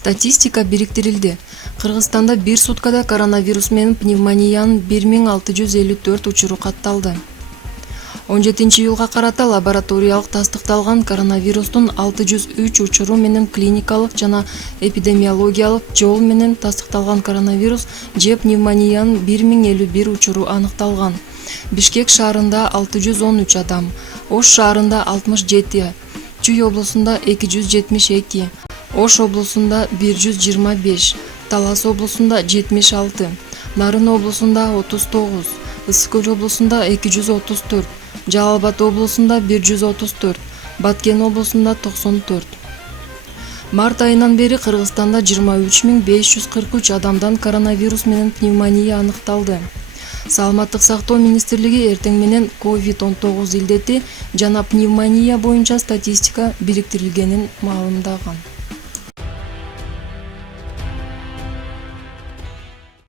Статистика бириктирилди. Кыргызстанда бир суткада коронавирус менен пневмониянын 1654 учуру катталды. 17-июлга карата лабораториялык тастыкталган коронавирустун 603 учуру менен клиникалык жана эпидемиологиялык жол менен тастыкталган коронавирус же пневмониянын 1051 учуру аныкталган. Бишкек шаарында 613 адам, Ош шаарында 67, Чүй облусунда 272, Ош облусунда 125, Талас облусунда 76, Нарын облусунда 39, Ысык Көл облусунда 234, Жалал Абад облусунда 134, Баткен облусунда 94. Март айынан бери Кыргызстанда 23543 адамдан коронавирус менен пневмония аныкталды. Саламаттык сактоо министрлиги эртең менен COVID-19 илдети жана пневмония боюнча статистика бириктирилгенин маалымдаган.